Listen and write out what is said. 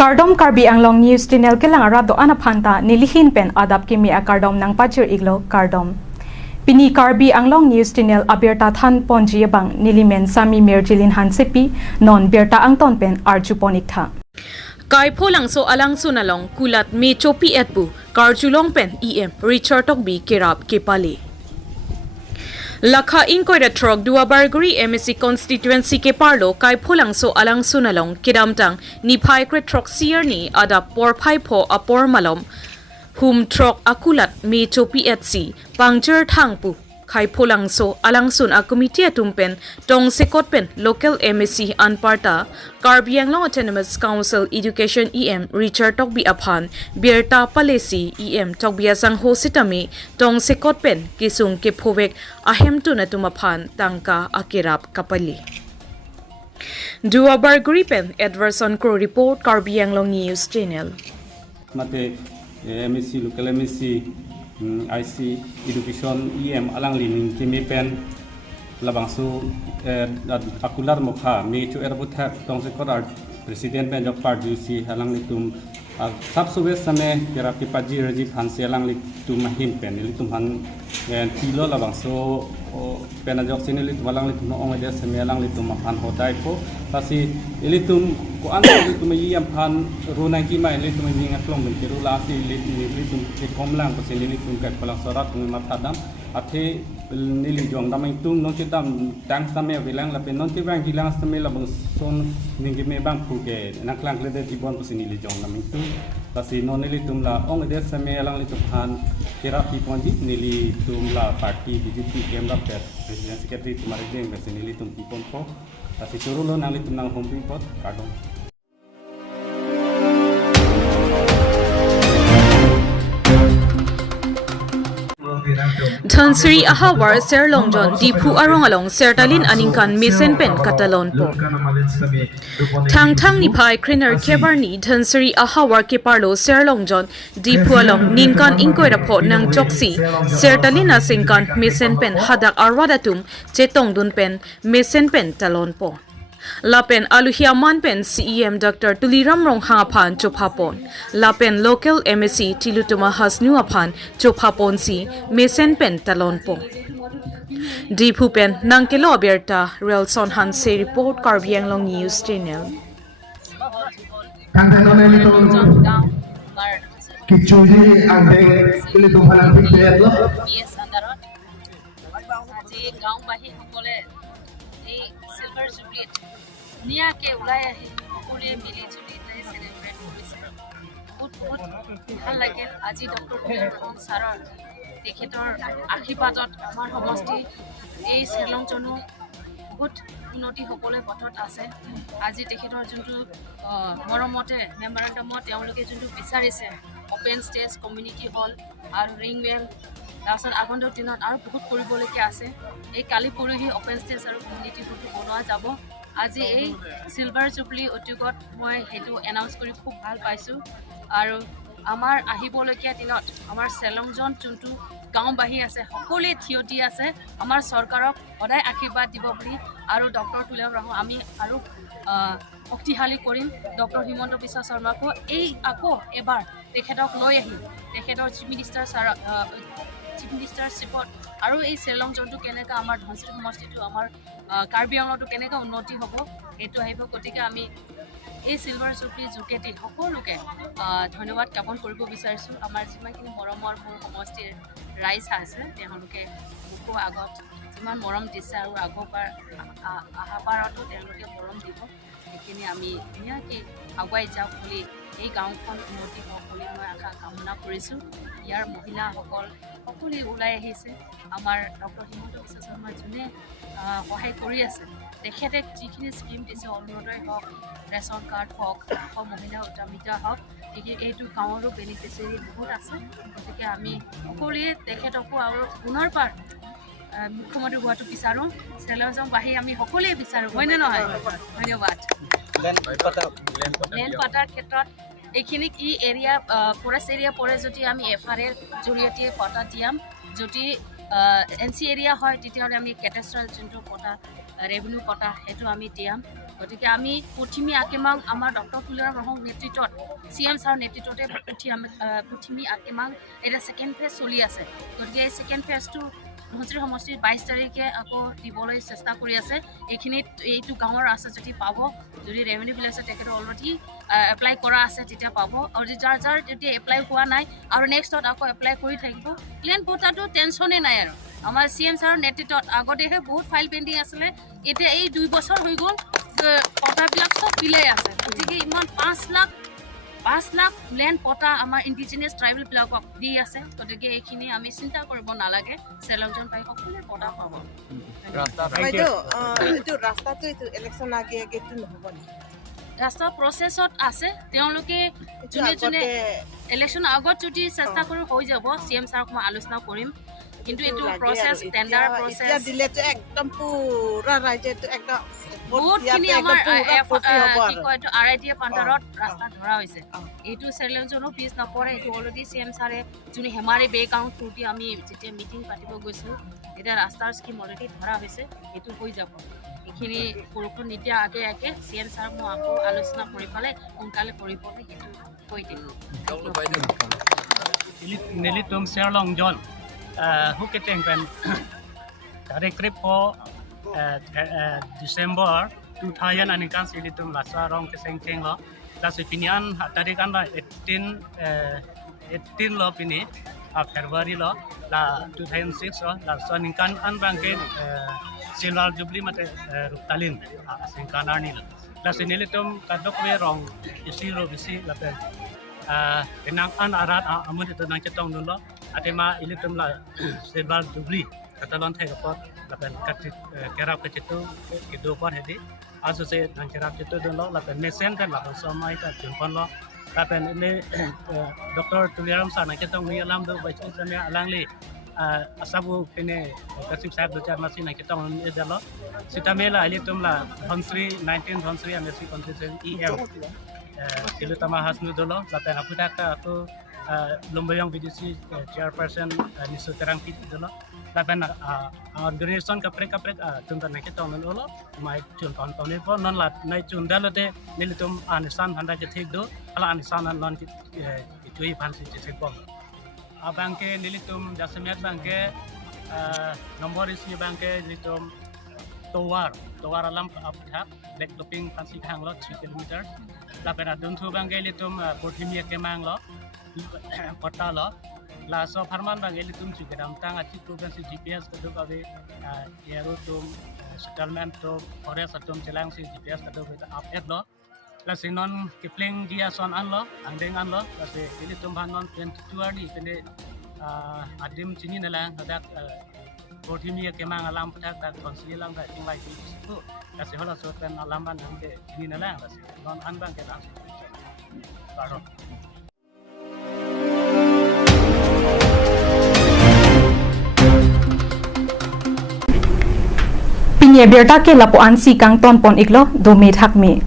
Kardom Karbi Anglong News Channel ke lang arado ana phanta nilihin pen adap ke mi akardom nang pachir iglo Kardom. Pini Karbi Anglong News Channel abirta than ponji bang nilimen sami merjilin hansepi non berta angton pen arjuponik tha. Kai pholang so alang sunalong kulat me chopi etpu karjulong pen em Richard Tokbi kerap kepali. Lakha inkoira trok dua barguri MSC constituency ke parlo kai pholang so alang sunalong kidamtang ni phai kre trok sier ni ada por phai pho apor malom hum trok akulat me chopi etsi pangjer thangpu khai pholang so alang sun a committee atumpen tong sekot pen local MSC anparta Karbi Anglong Autonomous Council Education EM Richard Tokbi aphan Berta Palesi EM Tokbia sang hositami tong sekot pen kisung ke phovek ahem tu na tumaphan tangka akirap kapali Dua barguri pen Edverson Crow report Karbi Anglong News Channel mate MSC local MSC IC education EM alang lining kimi pen labangsu akular mokha me chu erbut ha tong se korar president pen jok part UC alang litum subsuwe same therapy paji raji phanse alang litum him pen litum han tilo labangsu pen jok sini litum alang litum ong ja same alang litum phan hodai po pasi litum ko an litum yam phan runai ki mai litum ninga klong ben kiru la si litum ke komlang ko sini litum ka pala sorat ma thadam athe nili jong damai tung non chitam tang same bilang la pen non ti bang hilang same la bang son ningi me bang pu ke naklang le de tibon ko sini li jong damai tung pasi non nili tum la ong de same alang litum phan kira pi ponji nili tum la party BJP kemra per president secretary tumare jeng be sini litum pi pon ko pasi churu lo nang litum nang home report kadong Dhansiri ahawar serlongjon dipu arong along sertalin aningkan misen pen katalon po. Thang ni phai kriner kebarni Dhansiri ahawar ke parlo serlongjon dipu along ningkan inkoira pho nang choksi sertalin asingkan misen pen hadak arwadatum chetong dun pen misen pen talon po. Lapen aluhiaman pen CEM Dr. Tuliram Rong Hangaphan Chophapon Lapen local MSC Tilutuma Hasnu Aphan Chophapon si Mesen pen talon po Dipu pen Nangkelo Berta Relson Hanse report Karbi Anglong News Channel Kichuji andeng Tilitum Halang Pipet lo Yes andarot Aji gaon bahi hokole ei silver jubilee নিয়া কে উলাই আহি সকলোৱে মিলি জুলি celebrate কৰিছে বহুত ভাল লাগে আজি ডক্টৰ তুলিৰাম ছাৰৰ তেখেতৰ আশীৰ্বাদত আমাৰ সমষ্টি এই শ্ৰীলংজনো বহুত উন্নতি হ'বলৈ পথত আছে আজি তেখেতৰ যোনটো মৰমতে মেমৰেণ্ডামত তেওঁলোকে যোনটো বিচাৰিছে অপেন ষ্টেজ কমিউনিটি হল আৰু ৰিং ৱেল তাৰপিছত আগন্তুক দিনত আৰু বহুত কৰিবলগীয়া আছে এই কালি পৰহি অপেন ষ্টেজ আৰু কমিউনিটি হলটো বনোৱা যাব আজি এই সিলভাৰ জুবলি উদ্যোগত মই হেতু এনাউন্স কৰি খুব ভাল পাইছো আৰু আমাৰ আহিবলগীয়া দিনত আমাৰ শ্ৰীলংজন যোনটো গাঁওবাহী আছে সকলোৱে থিয় দি আছে আমাৰ চৰকাৰক সদায় আশীৰ্বাদ দিব বুলি আৰু ডক্টৰ তুলিৰাম ৰাহু আমি আৰু শক্তিশালী কৰিম ডক্টৰ হিমন্ত বিশ্ব শৰ্মাকো এই আকৌ এবাৰ তেখেতক লৈ আহি তেখেতৰ চিফ মিনিষ্টাৰশ্বিপত আৰু এই শ্ৰীলংজনটো কেনেকৈ আমাৰ ধনচিৰি সমষ্টিটো আমাৰ কাৰ্বি আংলংটো কেনেকৈ উন্নতি হ'ব সেইটো আহিব গতিকে আমি এই চিলভাৰ জুবলি যোগেদি সকলোকে ধন্যবাদ জ্ঞাপন কৰিব বিচাৰিছোঁ আমাৰ যিমানখিনি মৰমৰ মোৰ সমষ্টিৰ ৰাইজ আছে তেওঁলোকে মোকো আগত যিমান মৰম দিছে আৰু আগৰবাৰ অহাবাৰতো তেওঁলোকে মৰম দিব সেইখিনি আমি ধুনীয়াকৈ আগুৱাই যাওক বুলি এই গাঁওখন উন্নতি হওক বুলি মই আশা কামনা কৰিছোঁ ইয়াৰ মহিলাসকল সকলোৱে ওলাই আহিছে আমাৰ ডক্টৰ হিমন্ত বিশ্ব শৰ্মা যোনে সহায় কৰি আছে তেখেতে যিখিনি স্কিম দিছে অৰুণোদয় হওক ৰেচন কাৰ্ড হওক মহিলা উদ্যমিতা হওক এইটো গাঁৱৰো বেনিফিচিয়াৰী বহুত আছে গতিকে আমি সকলোৱে তেখেতকো আৰু পুনৰবাৰ মুখ্যমন্ত্ৰী হোৱাটো বিচাৰোঁ শ্ৰীলংবাহী আমি সকলোৱে বিচাৰোঁ হয়নে নহয় ধন্যবাদ লেণ্ড পাটাৰ ক্ষেত্ৰত এইখিনিক এৰিয়া ফৰেষ্ট এৰিয়া পৰে যদি আমি FRAৰ জৰিয়তে পটা দিয়াম যদি NC এৰিয়া হয় তেতিয়াহ'লে আমি কেটেষ্ট্ৰেল যোনটো কটা ৰেভিনিউ কটা সেইটো আমি দিয়াম গতিকে আমি পুঠিমি আকেমাং আমাৰ ডক্টৰ তুলিৰাম ৰহং নেতৃত্বত CM ছাৰ নেতৃত্বতে পুঠিমি আকেমাং এটা ছেকেণ্ড ফেজ চলি আছে গতিকে এই ছেকেণ্ড ফেজটো ধনচিৰি সমষ্টিৰ 22 তাৰিখে আকৌ দিবলৈ চেষ্টা কৰি আছে এইখিনিত এইটো গাঁৱৰ আছে যদি পাব যদি ৰেভিনিউ বিল আছে তেখেতে অলৰেডি এপ্লাই কৰা আছে তেতিয়া পাব আৰু যাৰ যাৰ যেতিয়া এপ্লাই হোৱা নাই আৰু নেক্সটত আকৌ এপ্লাই কৰি থাকিব প্লেন কোটাটো টেনশ্যনেই নাই আৰু আমাৰ CM ছাৰৰ নেতৃত্বত আগতেহে বহুত ফাইল পেণ্ডিং আছিলে এতিয়া এই 2 বছৰ হৈ গ'ল পটাবিলাক চব বিলাই আছে গতিকে ইমান 5 লাখ লেণ্ড পটা আমাৰ ইণ্ডিজিনিয়াছ ট্ৰাইবেলবিলাকক দি আছে গতিকে এইখিনি আমি চিন্তা কৰিব নালাগে চেলকজন পাই সকলোৱে পটা পাব ৰাস্তা প্ৰচেছত আছে তেওঁলোকে যোনে যোনে ইলেকশ্যন আগত যদি চেষ্টা কৰি হৈ যাব CM ছাৰক মই আলোচনা কৰিম কিন্তু এইটো প্ৰচেছ টেণ্ডাৰ প্ৰচেছ একদম পুৰা ৰাইজেটো একদম বহুতখিনি আমাৰ কি কয় এইটো RITA পাণ্ডাৰত ৰাস্তা ধৰা হৈছে এইটো চেলেঞ্জনো পিছ নপৰে এইটো অলৰেডি CM ছাৰে যোন হেমাৰী বেকগ্ৰাউণ্ড থ্ৰুটি আমি যেতিয়া মিটিং পাতিব গৈছিলোঁ এতিয়া ৰাস্তাৰ স্কিম অলৰেডি ধৰা হৈছে এইটো হৈ যাব এইখিনি বৰষুণ নিদিয়া আগে CM ছাৰক মই আকৌ আলোচনা কৰি পেলাই সোনকালে কৰিবলৈ সেইটো কৈ দিম Nelitum Serlong John who getting when the trip for December 2000 and can see litum lasa rong keseng keng lo las opinion tadi kan 18 lo pini February lo la 2006 lo la so ningkan an bangke silver jubilee mate ruptalin singkan arni lo la sinelitum kadok we rong isi lo bisi la pen kenang an arat amun itu nang cetong dulu adema ilitum la silver jubilee katalon thai kapot la pen katit kerap kecitu kido por hedi aso se nang kerap citu dulu la pen mesen kan la so mai ka jumpon lo la pen ini Dr. Tuliaram sa nang cetong ni alam do baca sana alangli asabu kene kasip sahab do char masi nang cetong ni dalo sitamela ilitum la Dhonsri 19 Dhonsri MSc constituency EM Silu Tama Hasnu dulu, lapan aku dah aku Lumbayong VDC chairperson Nisu Terang Pit dulu, lapan organisasi kaprek tunda nak kita orang dulu, mai cun tahun ni pun non lat naik cun dah lote nilitum anisan hendak kita do, kalau anisan non itu pansi kita pun. Bangke nilitum jasamiat bangke nombor isi bangke nilitum Towar alam abthak lek toping pansi hang lo 3 kilometer lapen adun thu bangge litum porthimia kemang lo kota lo la so farman bangge litum chigam tang achi province GPS kaduk ave yaro tum settlement to forest atum chelang si GPS kaduk update lo la sinon kipling dia son an lo andeng an lo la se litum banon 22 ni pene adim chini nalang hadak Porthimia kemang alam petak dan konsili alam dah tinggal di situ. Kasih hola sotan alam ban nanti ini nalang kasih non anbang kita kasih. Baru. Pinya berta ke lapuan si kang ton pon iklo do me thak mi.